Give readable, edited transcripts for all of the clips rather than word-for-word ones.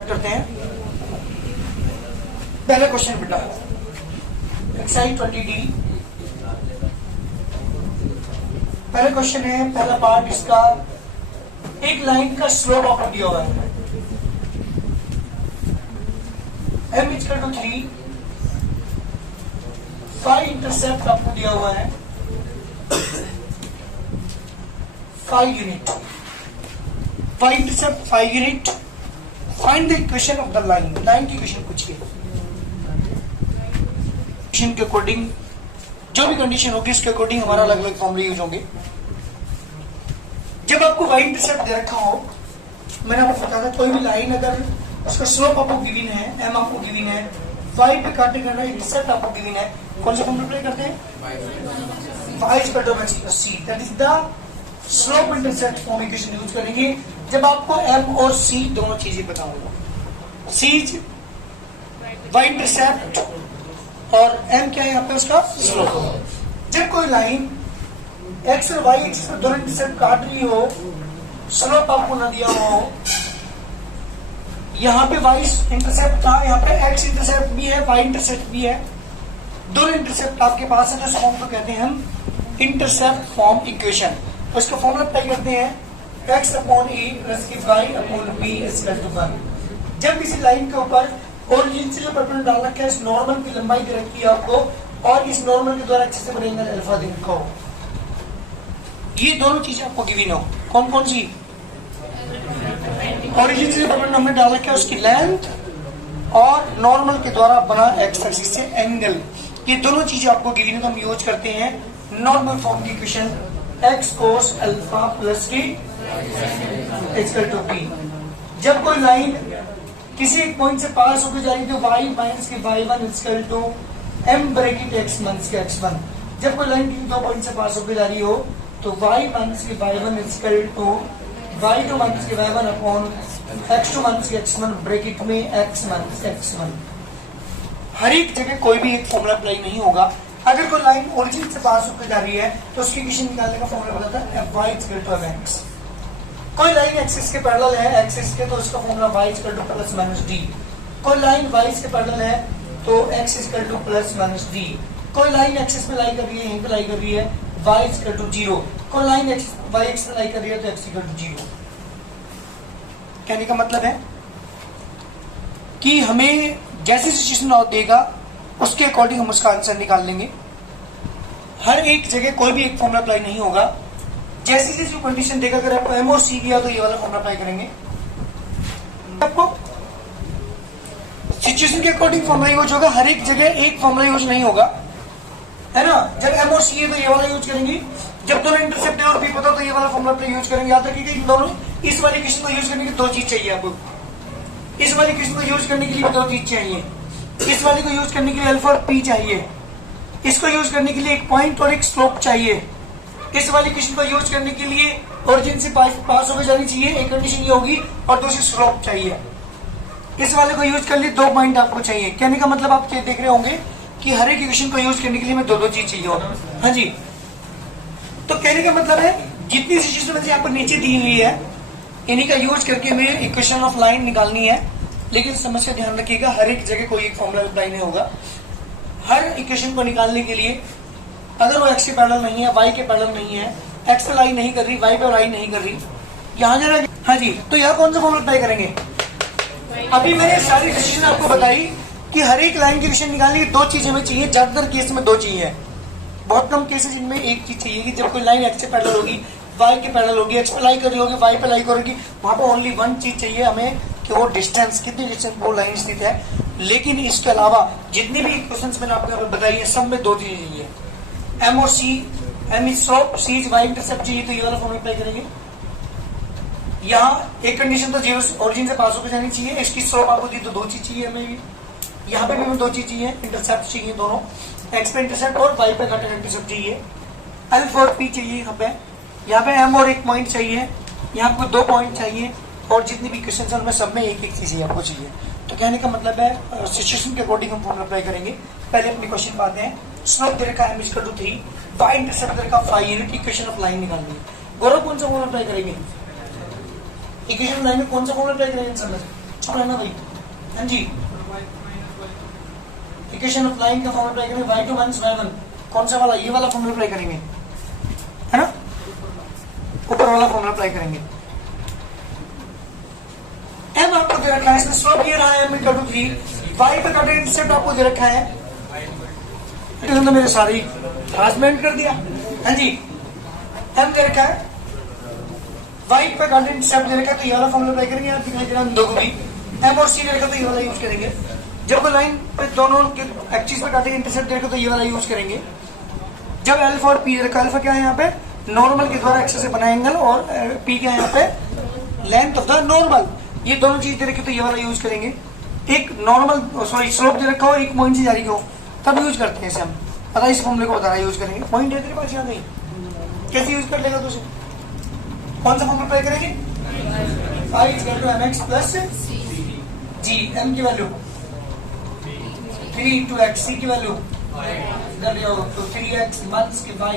करते हैं। पहला क्वेश्चन बेटा एक्सरसाइज 20D। पहला क्वेश्चन है, पहला पार्ट इसका एक लाइन का स्लोप आपको दिया हुआ है m equal to 3, y intercept आपको दिया हुआ है 5 unit, y intercept 5 unit. Find the equation of the line, line की इक्वेशन पूछिए। इक्वेशन के अकॉर्डिंग जो भी कंडीशन होगी उसके अकॉर्डिंग हमारा अलग अलग फॉर्मूले यूज होंगे। जब आपको वाई इंटरसेप्ट दे रखा हो, मैंने आपको बताया था कोई भी लाइन अगर उसका स्लोप आपको गिवन है, एम आपको गिवन है, वाई पे काटे करना इंटरसेप्ट आपको गिवन है, कौन सा फॉर्मूला अप्लाई करते हैं? Y equal to m c, that is the slope intercept form equation use करेंगे जब आपको m और c दोनों चीजें पता होगा। c y इंटरसेप्ट और m क्या है यहाँ पे उसका स्लोप। जब कोई लाइन x और y एक्सिस पर दोनों इंटरसेप्ट काट रही हो, स्लोप आपको ना दिया हो, यहाँ पे y इंटरसेप्ट था, यहाँ पे x इंटरसेप्ट भी है, y इंटरसेप्ट भी है, दोनों इंटरसेप्ट आपके पास है, तो इस फॉर्म को कहते हैं हम इंटरसेप्ट फॉर्म इक्वेशन। उसका फॉर्मूला अप्लाई करते हैं x अपॉन ए प्लस की y upon b equal to 1। जब किसी लाइन के ऊपर ओरिजिन से जो परपेंडिकुलर डाल रखा है, इस नॉर्मल की लंबाई दे रखी है आपको, और इस नॉर्मल के द्वारा अच्छे से बनेगा अल्फा दे रखा हो, ये दोनों चीजें आपको गिवन हो। कौन कौन सी? ओरिजिन से जो परपेंडिकुलर हमने डाल रखा है उसकी लेंथ और नॉर्मल के द्वारा बना एक्स एक्सिस से एंगल, ये दोनों चीजें आपको गिवन है, तो हम यूज करते हैं नॉर्मल फॉर्म की equation x cos alpha plus की इक्वल टू b। जब कोई लाइन किसी एक पॉइंट से पास होकर जा रही है तो y माइनस की y1 equal to m bracket x minus के x1। जब कोई लाइन किसी दो पॉइंट से पास होकर जा रही हो तो y माइनस की y1 equal to y2 minus की y1 अपॉन x2 माइनस की x1 ब्रैकेट में x माइनस x1। हर एक जगह कोई भी एक फॉर्मूला अप्लाई नहीं होगा। अगर कोई लाइन ओरिजिन से पास होकर जा रही है तो उसकी इक्वेशन निकालने का फॉर्मूला बताता है y इक्वल टू mx। कोई लाइन एक्सिस के पैरेलल है एक्सिस के, तो उसका formula y equal two plus minus d। कोई लाइन y के पैरेलल है तो x equal two plus minus d। कोई लाइन एक्सिस पे लाई कर रही है, यहीं पे लाई कर रही है, y इक्वल टू 0। कोई लाइन y एक्सिस पे लाई कर रही है तो x इक्वल टू 0। कहने का मतलब है कि हमें जैसी सिचुएशन देगा उसके अकॉर्डिंग हम उसका आंसर निकाल लेंगे। हर एक जगह कोई भी एक फॉर्मूला अप्लाई नहीं होगा। जैसी जैसी कंडीशन देगा, अगर आपको एम और सी दिया तो ये वाला फॉर्मूला अप्लाई करेंगे। आपको सिचुएशन के अकॉर्डिंग फॉर्मूला यूज होगा, हर एक जगह एक फॉर्मूला यूज नहीं होगा, है ना। जब एम और सी है तो ये वाला यूज करेंगे, जब दोनों इंटरसेप्ट और भी पता तो ये वाला फॉर्मूला अप्लाई यूज करेंगे। याद रखिएगा इन दोनों, इस वाली इक्वेशन को यूज करने की दो चीज चाहिए आपको। इस वाली इक्वेशन को यूज करने के लिए दो चीज चाहिए, इस वाली को यूज करने के लिए अल्फा और पी चाहिए, इसको यूज करने के लिए एक पॉइंट और एक स्लोप चाहिए। इस वाली इक्वेशन को यूज करने के लिए ओरिजिन से पास होकर जानी चाहिए, एक कंडीशन ये होगी, और दूसरी स्लोप चाहिए। इस वाले को यूज कर लिए दो पॉइंट आपको चाहिए। कहने का मतलब आप देख रहे होंगे कि हर एक इक्वेशन को यूज करने के लिए हमें दो दो चीज चाहिए होगा। हाँ जी, तो कहने का मतलब है जितनी सिचुएशन यहाँ पर नीचे दी हुई है इन्हीं का यूज करके हमें इक्वेशन ऑफ लाइन निकालनी है। लेकिन समस्या ध्यान रखिएगा, हर एक जगह कोई एक फॉर्मूला अप्लाई नहीं होगा। हर इक्वेशन को निकालने के लिए अगर वो x के पैरेलल नहीं है, y के पैरेलल नहीं है, x पे लाई नहीं कर रही, y पे लाई नहीं कर रही, यहाँ जरा, हाँ जी, तो यहाँ कौन सा फॉर्मूला अप्लाई करेंगे? अभी मैंने सारी डिसीजन आपको बताई कि हर एक लाइन की इक्वेशन निकालने की दो चीजें हमें चाहिए। ज्यादातर केस में दो चाहिए, बहुत कम केसेस जिनमें एक चीज चाहिए कि जब कोई लाइन x से पैरेलल होगी, y के पैरेलल होगी, x पे लाई कर रही होगी, y पे लाई करेगी, वहां पर ओनली वन चीज चाहिए हमें कि वो डिस्टेंस, कितनी डिस्टेंस वो लाइन स्थित है। लेकिन इसके अलावा जितनी भी इक्वेशंस मैंने आपको बताई है सब में दो चीजें चाहिए, एम और c. M is slope, c is y intercept चाहिए, तो ये वाला फॉर्मूला अप्लाई करेंगे। यहाँ एक कंडीशन तो जीरो ओरिजिन से पास होकर जानी चाहिए, इसकी स्लोप आपको दी तो दो चीज चाहिए हमें भी। यहाँ पे भी हमें दो चीज चाहिए, इंटरसेप्ट चाहिए दोनों, एक्स पे इंटरसेप्ट और वाई पे काटा इंटरसेप्ट चाहिए। अल्फा और पी चाहिए यहाँ पे एम और एक पॉइंट चाहिए, यहाँ आपको दो पॉइंट चाहिए, और जितनी भी क्वेश्चन है उनमें सब में एक एक चीज आपको चाहिए। तो कहने का मतलब है सिचुएशन के अकॉर्डिंग हम फॉर्मूला अप्लाई करेंगे। पहले अपनी क्वेश्चन पाते हैं। स्लोप दे रखा है m equal to 3, y intercept दे रखा 5 यूनिट, इक्वेशन ऑफ लाइन निकालनी है। गौरव कौन सा फॉर्मूला अप्लाई करेंगे? इक्वेशन लाइन में कौन सा फॉर्मूला अप्लाई करेंगे? चुप रहना भाई। हाँ जी, इक्वेशन ऑफ लाइन का फॉर्मूला अप्लाई करेंगे, y2 माइनस y1। कौन सा वाला? ये वाला फॉर्मूला अप्लाई करेंगे, है ना, ऊपर वाला फॉर्मूला अप्लाई करेंगे। m आपको दे रखा है, इसमें स्लोप ये रहा है m इक्वल टू 3, y पे कट इंटरसेप्ट आपको दे रखा है, तो मेरे सारी ट्रांसमेंट कर दिया। हाँ जी, m दे रखा है, y पे कट इंटरसेप्ट दे रखा है, तो ये वाला फॉर्मूला अप्लाई करेंगे। आप दिखाई दे रहा है दो को भी, m और c दे रखा तो ये वाला यूज करेंगे। जब कोई लाइन पे दोनों के एक्सिस पे काटेंगे इंटरसेप्ट दे रखा तो ये वाला यूज करेंगे। जब अल्फा और पी दे रखा, अल्फा क्या है यहाँ पे? नॉर्मल के द्वारा एक्सेस से बना एंगल, और पी क्या है यहाँ पे? Length of the normal. ये दोनों चीज दे रखी तो ये वाला यूज करेंगे। एक नॉर्मल सॉरी स्लोप दे रखा हो, एक पॉइंट से जारी हो, तब यूज करते हैं इसे हम। पता इस फॉर्मूले को बता रहा यूज करेंगे। पॉइंट है तेरे पास या नहीं? कैसे यूज कर लेगा तुझे? कौन सा फॉर्मूला अप्लाई करेंगे? I equal to mx plus g, m की वैल्यू 3 into x, c की वैल्यू तो 3x माइनस के y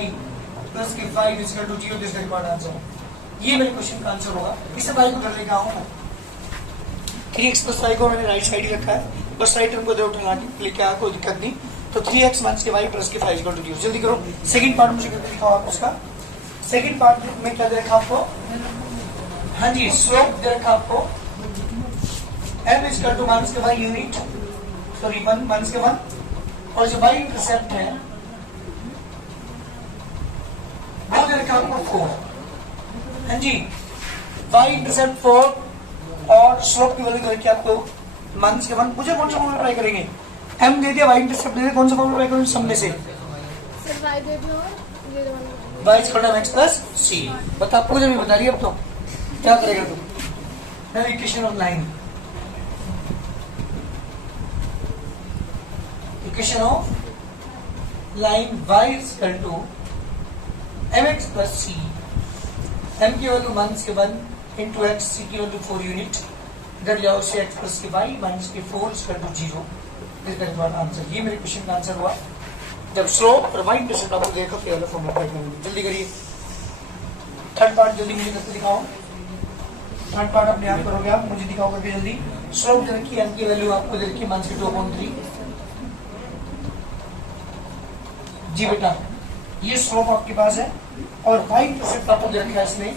प्लस के 5 equal to 0। This required answer. ये मेरे क्वेश्चन का आंसर होगा। इसे y को कर लेके आऊँ मैं, 3x प्लस y को मैंने राइट साइड ही रखा है, बस राइट टर्म को इधर उठा के लेके आया, कोई दिक्कत नहीं। तो 3x माइनस के y प्लस के 5 इक्वल टू 0। जल्दी करो, सेकंड पार्ट मुझे करके दिखाओ आप उसका। सेकंड पार्ट में क्या दे रखा आपको? हाँ जी, स्लोप दे रखा आपको m इक्वल टू माइनस के y यूनिट, सॉरी 1 माइनस के 1, और जो y इंटरसेप्ट है वो दे रखा आपको 4। हाँ जी, y इंटरसेप्ट 4 और स्लोप की वैल्यू करके आपको माइनस के 1। मुझे कौन सा फॉर्मूला अप्लाई करेंगे? m दे दिया, y इंटरसेप्ट दे दिया, कौन सा फॉर्मूला अप्लाई करेंगे सब में से? y equal to x plus c। बता, आपको मुझे भी बता रही है। अब तो क्या करेगा तू? Equation of line, equation of line y equal to mx plus c, m की वैल्यू माइनस के 1 इंटू x, c की वैल्यू 4 यूनिट, इधर जाओ से x प्लस के y माइनस के 4 equal to 0। This is what answer. ये मेरे क्वेश्चन का आंसर हुआ। जब स्लोप और y इंटरसेप्ट आपको देखो तो वाला फॉर्मूला अप्लाई करेंगे। जल्दी करिए, थर्ड पार्ट जल्दी मुझे करके दिखाओ। थर्ड पार्ट अपने आप करोगे आप, मुझे दिखाओ करके जल्दी। स्लोप दे रखी है, m की वैल्यू आपको दे रखी है माइनस के 2/3। जी बेटा, ये स्लोप आपके पास है, और y इंटरसेप्ट आपको दे रखा है इसमें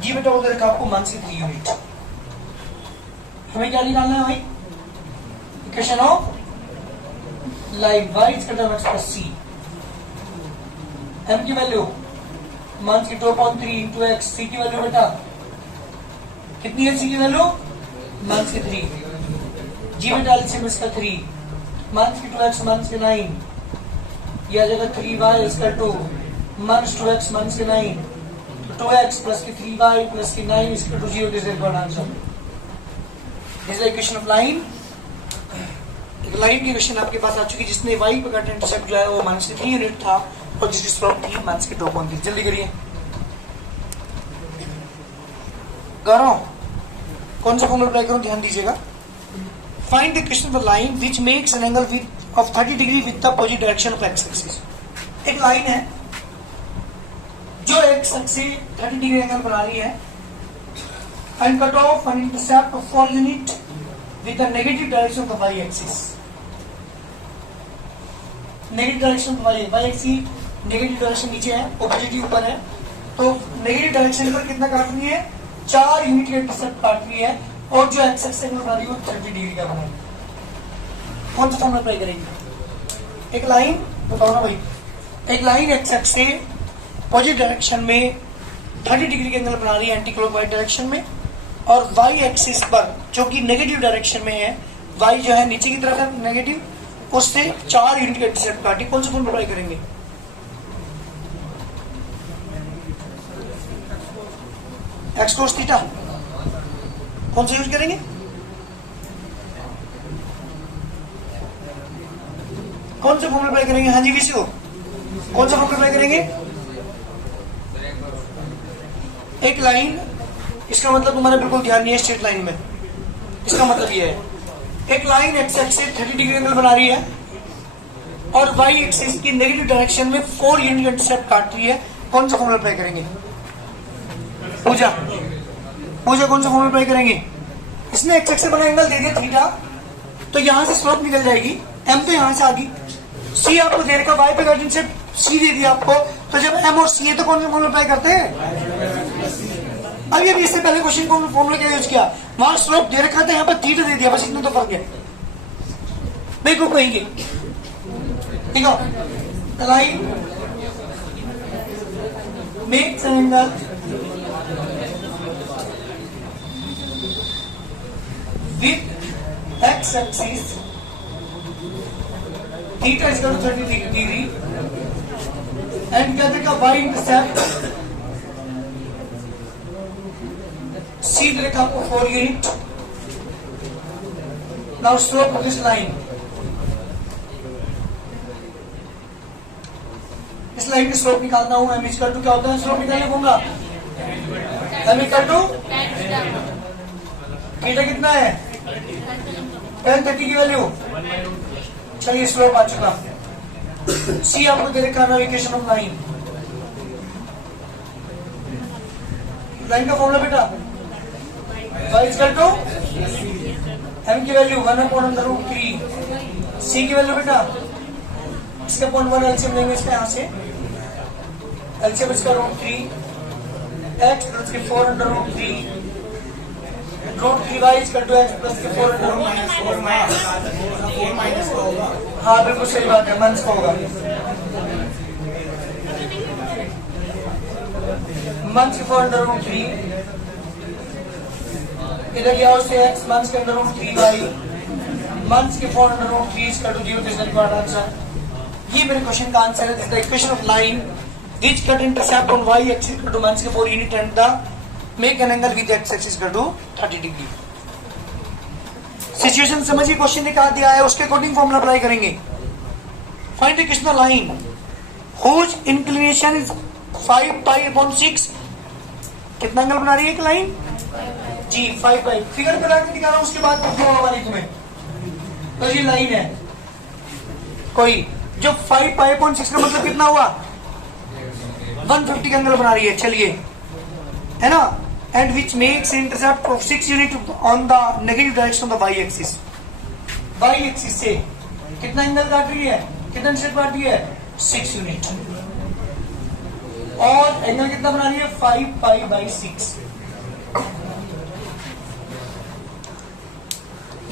जी बेटा, वो दे रखा आपको माइनस के 3 यूनिट। हमें क्या निकालना है भाई? Equation of line y equal to x plus c, m की वैल्यू माइनस के 2/3 इंटू x, c की वैल्यू बेटा कितनी है? c की वैल्यू माइनस के 3। जी बेटा, एलसीएम इसका 3, माइनस के 2x माइनस के 9, यह आ जाएगा 3y equal to minus 2x minus के 9, 2x प्लस के 3y प्लस के 9 equal to 0। This is what answer. This is equation of line. एक लाइन की इक्वेशन आपके पास आ चुकी है जिसमें y पे का इंटरसेप्ट जो है वो माइनस के 3 यूनिट था, और जिसकी स्लोप थी माइनस के 2/3। जल्दी करिए करो, कौन सा फॉर्मूला अप्लाई करूं? ध्यान दीजिएगा। Find the equation of the line which makes an angle with of 30 degree with the opposite direction of x axis. एक लाइन है जो x एक्सिस से 30 डिग्री एंगल बना रही है, and cut off an intercept of 4 unit with the negative direction of y axis. Negative direction of y axis, negative direction नीचे है, positive ऊपर है, तो नेगेटिव डायरेक्शन पर कितना काट रही है? 4 यूनिट का इंटरसेप्ट काट रही है, और जो x एक्सिस एंगल बना रही है वो 30 डिग्री का बना रही है। कौन सा फॉर्मूला अप्लाई करेंगे? एक लाइन बताओ ना भाई, एक लाइन x एक्सिस से पॉजिटिव डायरेक्शन में 30 डिग्री के एंगल बना रही है एंटी क्लॉकवाइज डायरेक्शन में, और y एक्सिस पर जो कि नेगेटिव डायरेक्शन में है, y जो है नीचे की तरफ है नेगेटिव, उससे 4 यूनिट का इंटरसेप्ट काटी। कौन सा फॉर्मूला अप्लाई करेंगे? x cos theta. कौन सा यूज करेंगे? कौन सा फॉर्मूला अप्लाई करेंगे? हाँ जी विशु, कौन सा फॉर्मूला अप्लाई करेंगे? एक लाइन, इसका मतलब तुम्हारा बिल्कुल ध्यान नहीं है स्ट्रेट लाइन में। इसका मतलब ये है, एक लाइन x एक्सिस से 30 डिग्री एंगल बना रही है, और y एक्सिस की नेगेटिव डायरेक्शन में 4 यूनिट इंटरसेप्ट काट रही है। कौन सा फॉर्मूला अप्लाई करेंगे? पूजा पूजा कौन सा फॉर्मूला अप्लाई करेंगे? इसने एक्स एक्सिस बना एंगल दे दिया थीटा, तो यहां से स्लोप निकल जाएगी, एम तो यहां से आ गई, सी आपको दे रखा वाई पे गार्डियन से सी दे दिया आपको, तो जब एम और सी है तो कौन सा फॉर्मूला अप्लाई करते हैं? अभी इससे पहले क्वेश्चन को फॉर्मूला क्या यूज किया? वहां स्लोप दे रखा था, यहाँ पर थीटा दे दिया, बस इतना तो फर्क है। देखो कहेंगे ठीक है, line makes an angle with x axis theta is equal to 30 degree and क्या देखा y intercept c देखा आपको 4 unit। now slope of this line, इस लाइन की स्लोप निकालना हूं, m इक्वल टू क्या होता है स्लोप निकालने होगा, m इक्वल टू थीटा कितना है 10 30 की वैल्यू। चलिए स्लोप आ चुका, सी आपको दे रखा नेविगेशन ऑफ लाइन, लाइन का फॉर्मूला बेटा y इक्वल टू m की वैल्यू 1/√3, c की वैल्यू बेटा इसका 0.1 एलसीएम लेंगे इसका, यहां से एलसीएम इसका √3 x प्लस के 4/√3 √3y equal to x plus के 4/√3 माइनस का होगा। हाँ बिल्कुल सही बात है, माइनस का होगा, माइनस के 4/√3 इधर लिया उससे x माइनस के √3y माइनस के 4/√3 equal to 0। This is the answer. ये मेरे क्वेश्चन का आंसर है। This is the equation of line which cut intercept on y axis equal to minus 4 unit and the make an angle with x axis equal to 30 degree। Situation समझिए, question ने कहा दिया है उसके according formula apply करेंगे। Find the equation line whose inclination is 5 pi upon 6, कितना angle बना रही है एक लाइन जी 5 पाई, फिगर बना के दिखा रहा हूं, उसके बाद क्या होगा तुम्हें। तो ये लाइन है कोई जो 5 पाई अपॉन 6 का मतलब कितना हुआ 150 का एंगल बना रही है, चलिए है ना, and which makes intercept of 6 unit on the negative direction of the Y axis. Y axis से कितना एंगल काट रही है, कितना इंटरसेप्ट काट रही है 6 यूनिट, और एंगल कितना बना रही है 5 पाई बाई 6।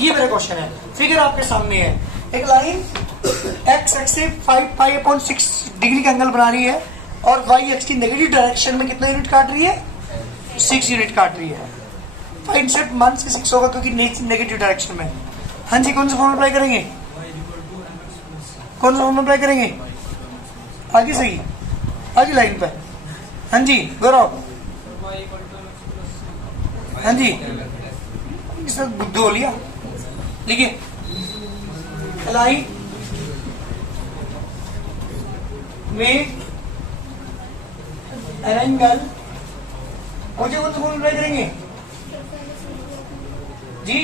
ये मेरा क्वेश्चन है, फिगर आपके सामने है, एक लाइन एक्स एक्स से 5 पाई अपॉन 6 डिग्री का एंगल बना रही है और वाई एक्स की नेगेटिव डायरेक्शन में कितना यूनिट काट रही है 6 यूनिट काट रही है। फाइंड सेट माइनस के 6 होगा क्योंकि नेगेटिव डायरेक्शन में। हाँ जी कौन सा फॉर्मूला अप्लाई करेंगे, कौन सा फॉर्मूला अप्लाई करेंगे, आगे सही आगे लाइन पे। हाँ जी गौरव, हाँ जी बुद्धू हो लिया, लिखिए लाइन में एंगल मुझे वो तो अप्लाई करेंगे जी,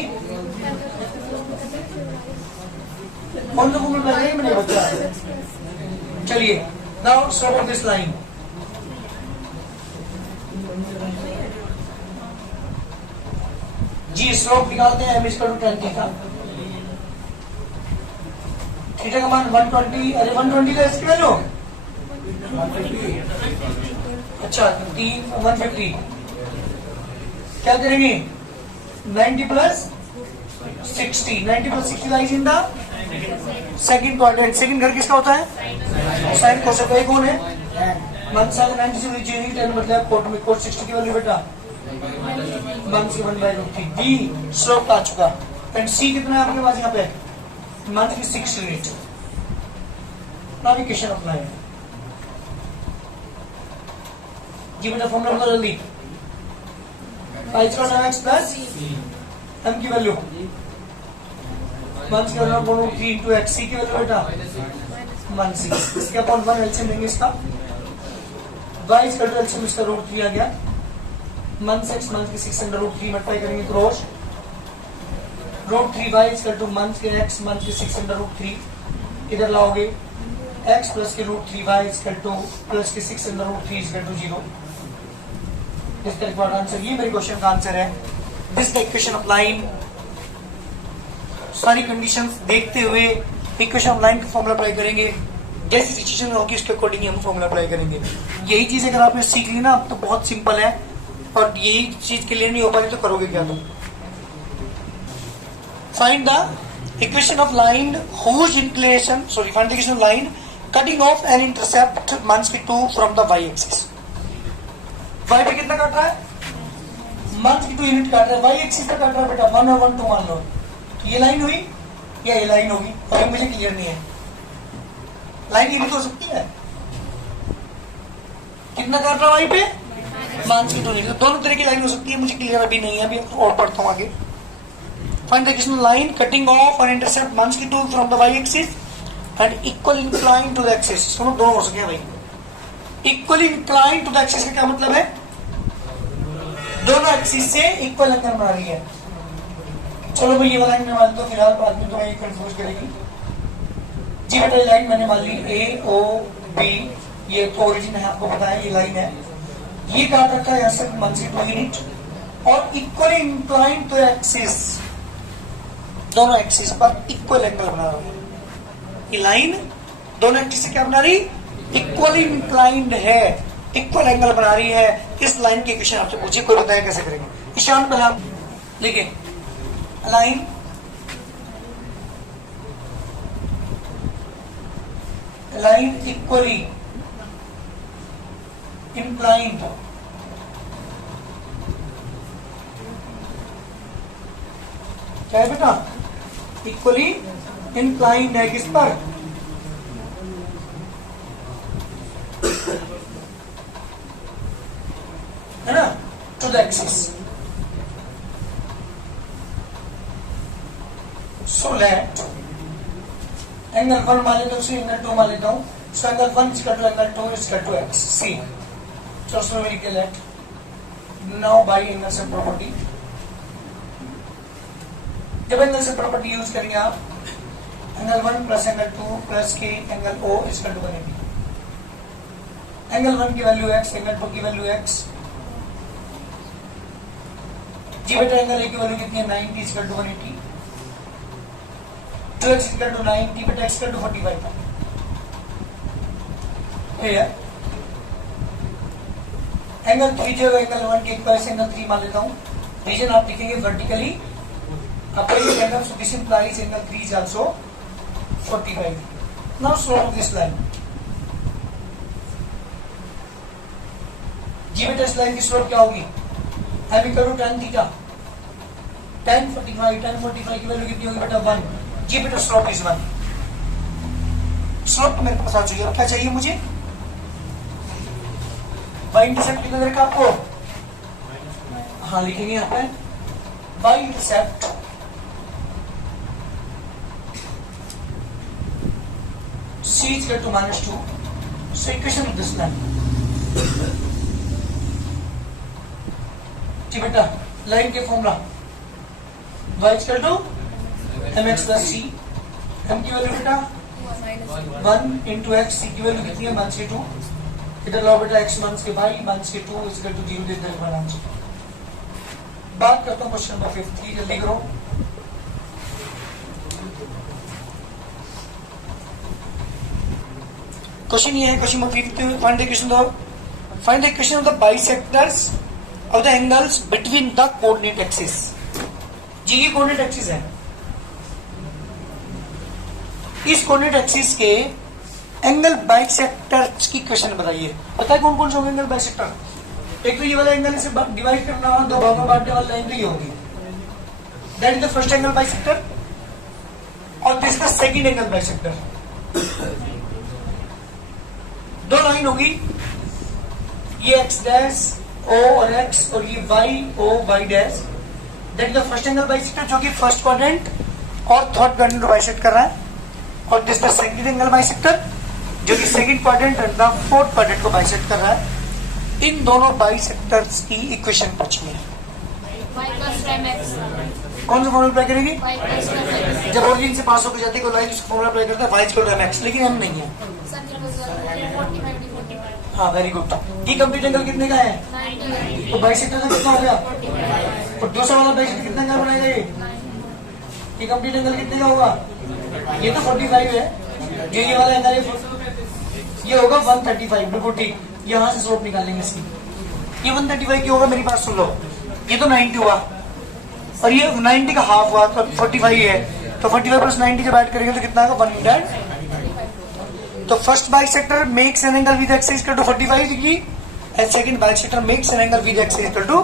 कौन सा फॉर्मूला अप्लाई करेंगे मैंने बच्चा। चलिए now slope of this line, जी स्लोप निकालते हैं m equal to 10 theta, theta का मान 120, अरे 120 का इसकी वैल्यू अच्छा 150, क्या करेंगे 90 plus 60, 90 plus 60 lies in the second quadrant. Second घर किसका होता है साइन कोसेक, एक कौन है 1 से 90 से यूनिट एंड मतलब कोट में कोट 60 की वैल्यू बेटा 1 से 1/√3। डी स्लोप आ चुका एंड सी कितना है आपके पास यहाँ पे 6 यूनिट। नाविगेशन अप्लाई जी बेटा, फॉर्मूला बता जल्दी, x प्लस m की वैल्यू 1 से 1/√3 इंटू x, c की वैल्यू बेटा 1 6, इसके अपॉन 1 एलसीएम लेंगे इसका, y इक्वल टू एलसीएम इसका √3 आ गया, 1 6 के 6/√3 मल्टीप्लाई करेंगे क्रॉस √3y इक्वल टू 1 के x 1 के 6/√3 इधर लाओगे x प्लस के √3y इक्वल टू प्लस के 6/√3 equal to 0। This the required answer, ये मेरे क्वेश्चन का आंसर है। This the equation of line, सारी कंडीशंस देखते हुए इक्वेशन ऑफ लाइन का फॉर्मूला अप्लाई करेंगे, जैसी सिचुएशन होगी उसके अकॉर्डिंग हम फॉर्मूला अप्लाई करेंगे। यही चीज अगर आपने सीख ली ना तो बहुत सिंपल है, और यही चीज क्लियर नहीं हो पा रही तो करोगे क्या तुम। Find the equation of line whose inclination, sorry find the equation of line cutting off an intercept -2 from the Y axis. Y पे कितना काट रहा है? -2 यूनिट काट रहा है, वाई एक्सिस पे काट रहा है बेटा 1 और 1 2 मान लो। तो ये लाइन हुई या ये लाइन होगी, और ये मुझे क्लियर नहीं है। लाइन ये भी तो हो सकती है, कितना काट रहा है वाई पे? -2 यूनिट। तो दोनों तरह की लाइन हो सकती है, मुझे क्लियर अभी नहीं है, अभी और पढ़ता हूँ आगे। Find the equation line cutting off an intercept -2 from the Y axis and equal incline to the axis. सुनो, दोनों हो सकते हैं भाई। Equally incline to the axis का क्या मतलब है? दोनों एक्सिस से इक्वल एंगल बना रही है। चलो भाई ये वाला लाइन मैं मान लो, फिलहाल बाद में तुम्हें कंफ्यूज करेगी। जी बेटा ये लाइन मैंने मान ली ए ओ बी, ये ओरिजिन है आपको पता है, ये लाइन है। ये काट रखा है यहाँ से 1/2 यूनिट, और इक्वली इंक्लाइन टू एक्सिस, दोनों एक्सिस पर इक्वल एंगल बना रही है। ये लाइन दोनों एक्सिस से क्या बना रही? इक्वली इंक्लाइंड है, इक्वल एंगल बना रही है। इस लाइन की इक्वेशन आपसे पूछिए, कोई बताया कैसे करेंगे? ईशान पहले आप लिखिए लाइन इक्वली इंक्लाइंड क्या है बेटा? इक्वली इंक्लाइंड है किस पर? है ना, to the axis. So let angle 1 मान लेता हूँ, एंगल 2 मान लेता हूँ। So angle 1 equal to angle 2 equal to x c. चलो लिख लेट नाउ बाय एंगल से प्रॉपर्टी। जब एंगल से प्रॉपर्टी यूज करेंगे आप, एंगल 1 प्लस एंगल 2 प्लस के angle o equal to 180। Angle 1 की वैल्यू x, एंगल 2 की वैल्यू x। जी बेटा एंगल ए की वैल्यू कितनी है? 90 equal to 180। 2x equal to 90 बेटा x इक्वल टू 45 है। एंगल 3 जो एंगल 1 के इक्वल से एंगल 3 मान लेता हूँ। रीजन आप लिखेंगे वर्टिकली, आपका ये angle, so this implies angle 3 is also 45। Now solve this line. जी बेटा इस लाइन की स्लोप क्या होगी? m equal to tan theta, tan 45 की वैल्यू कितनी होगी बेटा? 1। जी बेटा स्लोप इज 1। स्लोप मेरे पास आ चुकी है, क्या चाहिए मुझे? y इंटरसेप्ट कितना दे रखा आपको? हाँ लिखेंगे यहाँ पे y intercept c equal to -2। So equation of this line. जी बेटा लाइन के formula y equal to mx plus c। m की वैल्यू बेटा 1 इंटू x, c की वैल्यू कितनी है? -2। इधर लाओ बेटा x माइनस के y माइनस के 2 इक्वल टू 0 देते हैं आंसर। बात करता हूँ क्वेश्चन नंबर 5, जल्दी करो। क्वेश्चन ये है, question number 5, find the equation of the bisectors of the angles between the coordinate axis. जी ये कोऑर्डिनेट एक्सिस है, इस कोऑर्डिनेट एक्सिस के एंगल बाइसेक्टर्स की क्वेश्चन बताइए। पता है कौन कौन से होंगे एंगल बाइसेक्टर? एक तो ये वाला एंगल इसे डिवाइड करना हो, दो भागों में बांटने वाली लाइन तो ये होगी, that is the first angle bisector, और this the second angle bisector. दो लाइन होगी, ये x डैश o और x, और ये y o y dash, that is the first angle bisector जो कि फर्स्ट क्वाड्रेंट और थर्ड क्वाड्रेंट को बाइसेक्ट कर रहा है, और this the second angle bisector जो कि सेकंड क्वाड्रेंट और द फोर्थ क्वाड्रेंट को बाइसेक्ट कर रहा है। इन दोनों बाइसेक्टर्स की इक्वेशन पूछनी है। कौन सा फॉर्मूला अप्लाई करेगी? जब ओरिजिन से पास होकर जाती है कोई लाइन उसका फॉर्मूला अप्लाई करता है y इक्वल टू mx, लेकिन हम नहीं है। हाँ वेरी गुड। ये कंप्लीट एंगल कितने का है? तो बाइसेक्टर का कितना हो गया? और दूसरा वाला बाइसेक्टर कितने एंगल बनाएगा ये कंप्लीट एंगल कितने का होगा? ये तो 45 है, जो ये वाला एंगल ये होगा 135, बिल्कुल ठीक। यहाँ से स्लोप निकालेंगे इसकी, ये 135 की होगा मेरी बात सुन लो। ये तो 90 हुआ और ये 90 का हाफ हुआ तो 45 है, तो 45 प्लस 90 जब ऐड करेंगे तो कितना होगा? 100। तो first bisector makes an angle with axis equal to 45 degree and second bisector makes an angle with axis equal to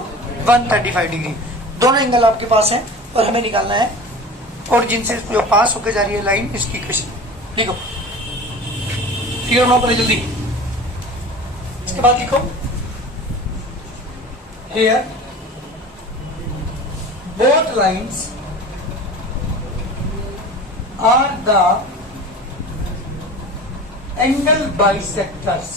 135 degree. दोनों एंगल आपके पास हैं और हमें निकालना है ओरिजिन से जो पास होकर जा रही है लाइन, इसकी इक्वेशन लिखो। फिगर बनाओ पहले जल्दी, इसके बाद लिखो here both lines are the angle bisectors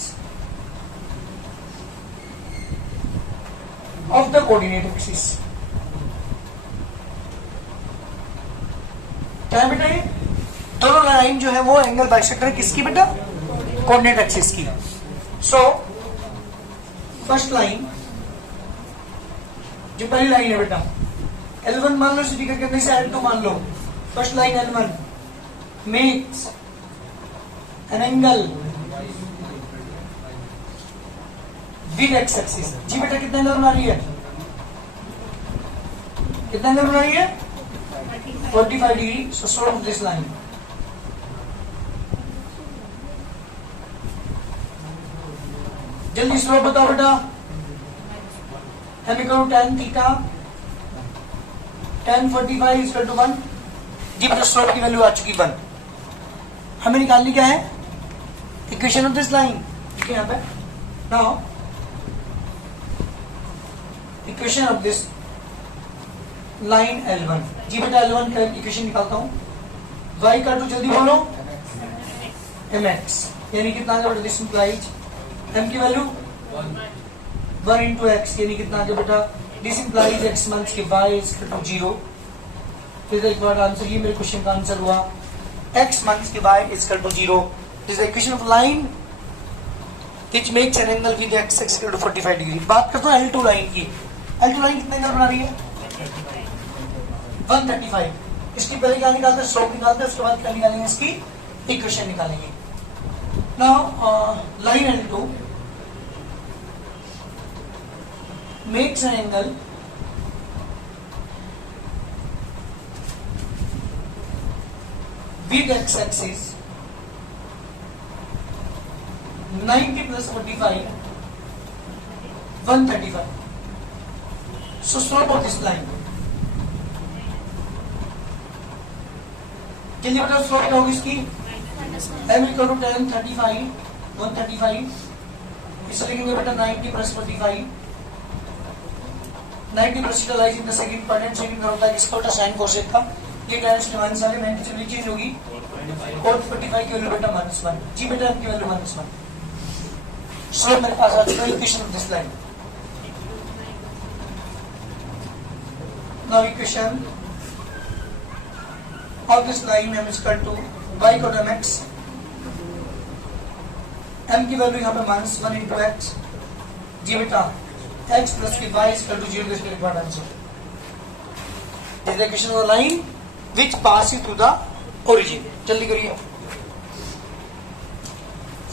of the coordinate axis. क्या है बेटा? ये दोनों लाइन जो है वो एंगल बाइसेक्टर है किसकी बेटा? कोऑर्डिनेट एक्सिस की। सो फर्स्ट लाइन, जो पहली लाइन है बेटा L1 मान लो, स्पीकर करने से L2 मान लो। First line L1 makes an angle with x axis. जी बेटा कितना एंगल बना रही है? कितना एंगल बना रही है? 45 degree. So solve this line. जल्दी स्लोप बताओ बेटा। हम करो tan theta tan 45 equal to 1। जी बेटा स्लोप की वैल्यू आ चुकी 1। हमें निकालनी क्या है? Equation of this line. ठीक है, यहाँ पे now equation of this line L1। जी बेटा L1 का इक्वेशन निकालता हूं। y का टू जल्दी बोलो mx, यानी कितना आगे बेटा? दिस इंप्लाइज m की वैल्यू 1 इंटू एक्स, यानी कितना आगे बेटा? दिस इंप्लाइज x मंथ्स के y इज इक्वल टू 0। फिर एक बार आंसर, ये मेरे क्वेश्चन का आंसर हुआ x मंथ्स के y is equal to 0। This equation of line which makes an angle with x equal to 45 degree. बात करता हूँ L2 लाइन की। L2 लाइन कितना एंगल बना रही है? 135। इसकी पहले क्या निकालते हैं? स्लोप निकालते हैं, उसके बाद क्या निकालेंगे? इसकी इक्वेशन निकालेंगे। Now line L2 makes an angle with x axis 90 plus 45 135. So slope of this line, जल्दी बताओ स्लोप क्या होगी इसकी? m इक्वल टू tan 35 135, इसे लिखेंगे बेटा 90 plus 45। 90 plus lies in the second part and second होता है इसका बेटा sin कोसेक का। ये tan से माइनस आ गया, 90 से चेंज होगी और 45 की वैल्यू बेटा -1। जी बेटा m की वैल्यू -1। स्लोप मेरे पास आ चुका है। Equation of this line. Now equation of this line m is equal to y cot mx। m की वैल्यू यहाँ पे -1 इंटू एक्स। जी बेटा x प्लस की y is equal to 0। This is required answer. This is the equation of the line which passes through the origin। जल्दी करिए।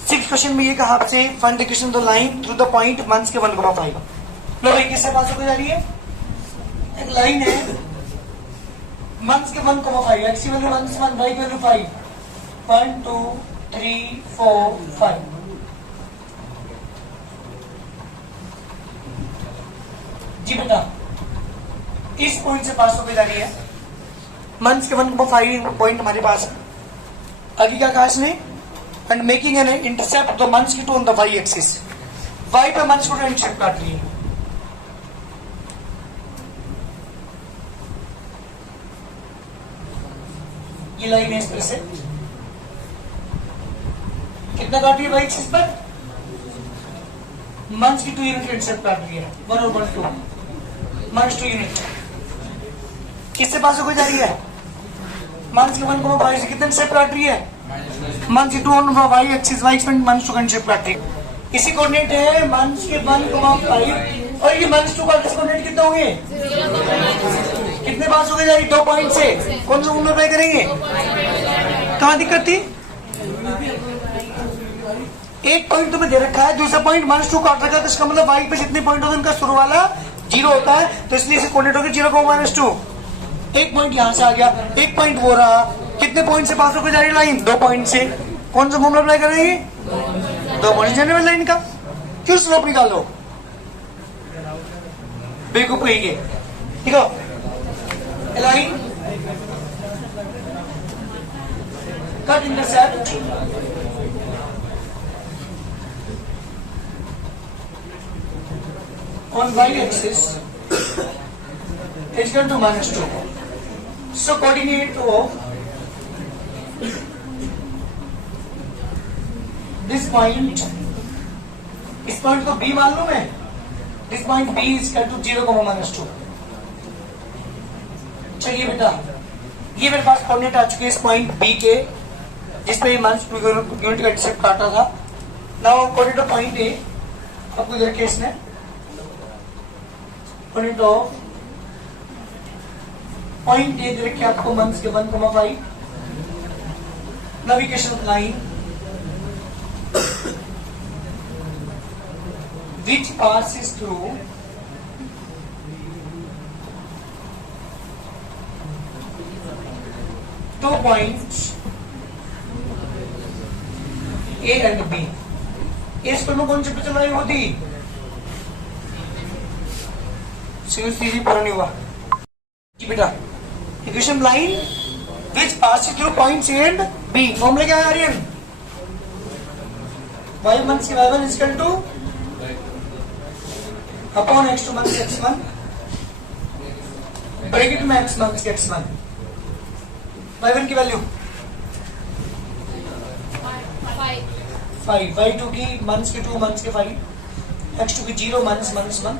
6th question में ये कहा आपसे find the equation of the line through the point months के 1,5। लो भाई किससे पास होकर जा रही है? एक लाइन है मंथ्स के 1,5, एक्स की वैल्यू -1, वाई की वैल्यू 5, 1 2 3 4 5। जी बेटा इस पॉइंट से पास होकर जा रही है। मंथ्स के 1,5 पॉइंट हमारे पास है। आगे क्या कहा इसने? And making an intercept the मंथ्स की two on the Y axis. Y पे मंथ्स को इंटरसेप्ट काट रही है। ये लाइन है इस तरह से, कितना काट रही है वाई एक्सिस पर? मंथ्स की 2 यूनिट इंटरसेप्ट काट रही है, 1 और 1 2 -2 यूनिट। किससे पास होकर जा रही है? मंथ्स के 1,5 से कितने इंटरसेप्ट काट रही है? मंथ्स की 2 on Y axis, Y expand minus two intercept काट रही है। इसी कोऑर्डिनेट है माइनस के 1,5 और ये -2 का कोऑर्डिनेट कितने होंगे? कितने पास हो गए जा रही 2 पॉइंट से? कौन सा फॉर्मूला अप्लाई करेंगे? कहाँ दिक्कत थी? एक पॉइंट तुम्हें दे रखा है, दूसरा पॉइंट -2 काट रखा है, तो इसका मतलब y पे जितने पॉइंट होते हैं उनका शुरू वाला 0 होता है, तो इसलिए इसे कोऑर्डिनेट होगा 0, -2। एक पॉइंट यहां से आ गया, एक पॉइंट वो रहा, कितने पॉइंट से पास होकर जा रही लाइन? 2 पॉइंट से। कौन सा फॉर्मूला अप्लाई करेंगे? 2 पॉइंट जाने वाली लाइन का। क्यों स्लोप निकालो? बेवकूफ कहेंगे। ठीक है, line cut intercept on y-axis is equal to -2. So coordinate of this point, इस पॉइंट को B मान लो मैं, this point B is equal to 0, -2। चलिए बेटा, ये मेरे पास कोऑर्डिनेट आ चुके हैं इस पॉइंट B के, जिसपे -2 यूनिट का इंटरसेप्ट काटा था। Now coordinate of point A आपको इधर केस ने कोऑर्डिनेट ऑफ पॉइंट A दे रखे आपको मंथ्स के 1,5। Navigation of line which passes through two points A and B। इस पर कौन सी चल रही होती? सीधी पूरा नहीं हुआ बेटा। Equation line which pass through points A and B, formula क्या है आर्यन? y1 से y1 is equal to upon x2 माइनस x1 ब्रैकेट में x माइनस x1। y1 की वैल्यू 5, y2 की माइनस के 2 माइनस के 5, x2 की 0 माइनस -1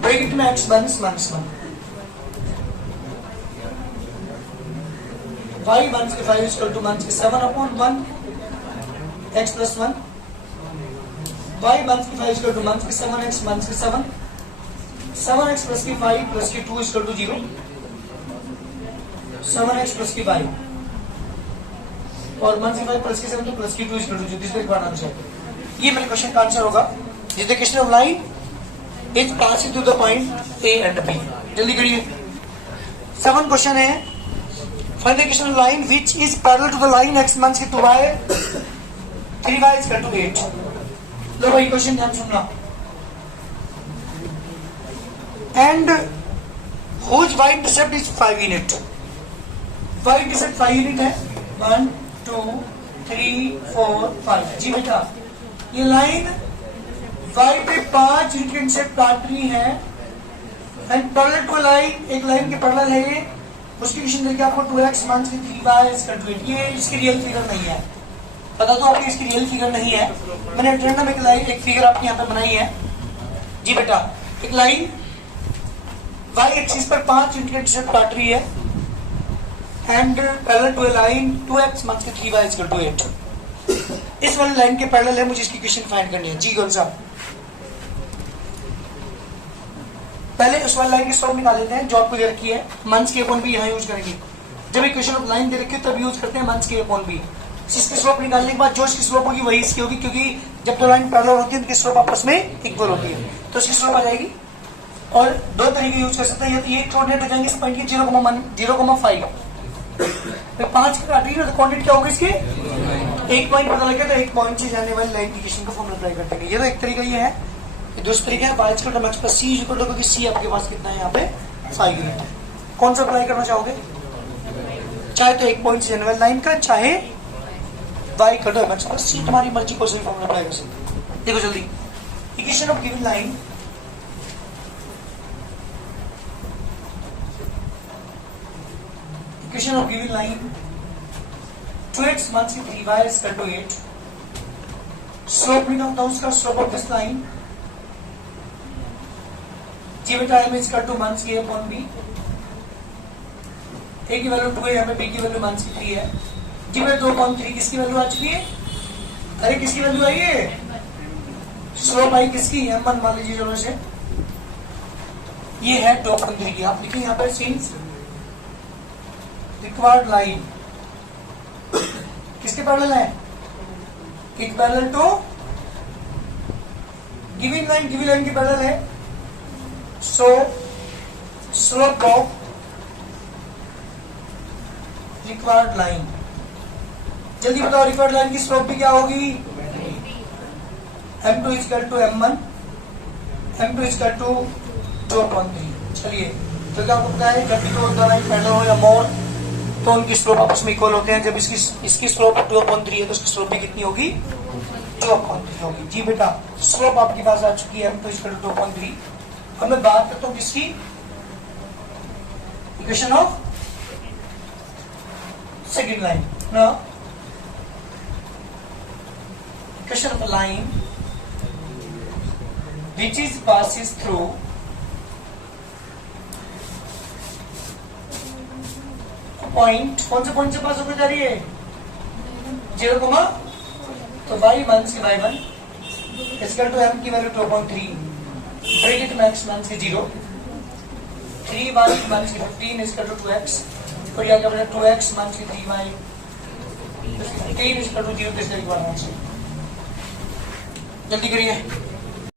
ब्रैकेट में x माइनस -1। y माइनस के 5 इक्वल टू माइनस के 7 upon 1 x plus 1। y minus के 5 इक्वल टू माइनस के 7x माइनस के 7, 7x प्लस के 5 प्लस के 2 इक्वल टू 0, 7x प्लस के 5 और माइनस के 5 प्लस के 7 तो प्लस के 2 equal to 0। This is one answer. ये मेरे क्वेश्चन का आंसर होगा। This the question of line is passing through the point A and B. जल्दी करिए, 7 क्वेश्चन है। Find the question of line which is parallel to the line x minus के 2y 3y is equal to 8। लो भाई question ध्यान सुनना। And whose y intercept is 5 unit. y intercept 5 unit है, 1 2 3 4 5। जी बेटा, ये लाइन y पे 5 unit intercept काट रही है एंड पैरेलल टू लाइन, एक लाइन के पैरेलल है ये। उसकी क्वेश्चन देखिए आपको 2x minus 3y is equal to 8। ये इसकी रियल फिगर नहीं है, पता तो आपकी इसकी रियल फिगर नहीं है। मैंने रैंडम एक लाइन, एक फिगर आपके यहाँ पे बनाई है। जी बेटा, एक लाइन y एक्सिस पर 5 यूनिट इंटरसेप्ट काट रही है and parallel to line 2x minus 3y is equal to 8। इस वाली लाइन के पैरेलल है, मुझे इसकी क्वेश्चन फाइंड करनी है। जी कौन सा? पहले उस वाली लाइन की स्लोप निकाल लेते हैं जो आपको दे रखी है। मंस के अपॉन बी यहाँ यूज करेंगे। जब इक्वेशन ऑफ लाइन दे रखी है तब यूज करते हैं मंस के अपॉन बी। इसकी स्लोप निकालने के बाद जो इसकी स्लोप होगी वही इसकी होगी, क्योंकि जब दो लाइन पैरेलल होती है उनकी स्लोप आपस में इक्वल होती है, तो इसकी स्लोप आ जाएगी। और दो तरीके यूज कर सकते हैं, ये कोऑर्डिनेट हो जाएंगे इस पॉइंट के 0,5। 5 का काट रही है तो कोऑर्डिनेट क्या होगा इसके? एक पॉइंट पता लगे तो एक पॉइंट से जाने वाली लाइन की क्वेश्चन का फॉर्मूला अप्लाई करते हैं। ये तो एक तरीका ये है। दूसरा तरीका है y equal to x plus c equal to, क्योंकि c आपके पास कितना है यहाँ पे 5 यूनिट है। कौन सा अप्लाई करना चाहोगे? चाहे तो एक पॉइंट से जाने वाली लाइन का, चाहे y equal to x plus c, तुम्हारी मर्जी को सही फॉर्मूला अप्लाई कर सकते। देखो जल्दी, equation of given line equation of given line 2x minus 3y is equal to 8। Slope निकालता हूं उसका, स्लोप ऑफ दिस लाइन जी बेटा m is equal to minus a upon b। a की वैल्यू 2 है, यहाँ पे b की वैल्यू माइनस 3 है। जी बेटा 2 अपॉन 3 किसकी वैल्यू आ चुकी है? अरे किसकी वैल्यू आई है? स्लोप आई किसकी, m1 मान लीजिए चलो से, ये है 2.3 की। आप लिखिए यहाँ पर सीन्स रिक्वायर्ड लाइन किसके पैरेलल है, it parallel to given line के पैरेलल है। So slope of required line, जल्दी बताओ रिक्वायर्ड लाइन की स्लोप भी क्या होगी, m2 equal to m1, m2 equal to 2.3। चलिए तो क्या होता है, जब भी दो लाइन पैरेलल हो या मोर तो उनकी स्लोप आपस में इक्वल होते हैं। जब इसकी स्लोप 2.3 है तो इसकी स्लोप भी कितनी होगी, 2.3 होगी। जी बेटा स्लोप आपके पास आ चुकी है m2 इक्वल टू 2.3। अब मैं बात करता हूँ किसकी, इक्वेशन ऑफ सेकेंड लाइन ना, equation of a line which is passes through point, कौन से पॉइंट से पास होकर जा रही है, 0, तो y1 से y1 इक्वल टू m की वैल्यू 2.3, ब्रैकेट मैक्स मान से 0, 3y मान से 15 इक्वल टू 2x, और यहाँ क्या बना 2x मान से 3y 15 इक्वल टू 0 किसका रिक्वायरमेंट है, जल्दी करिए।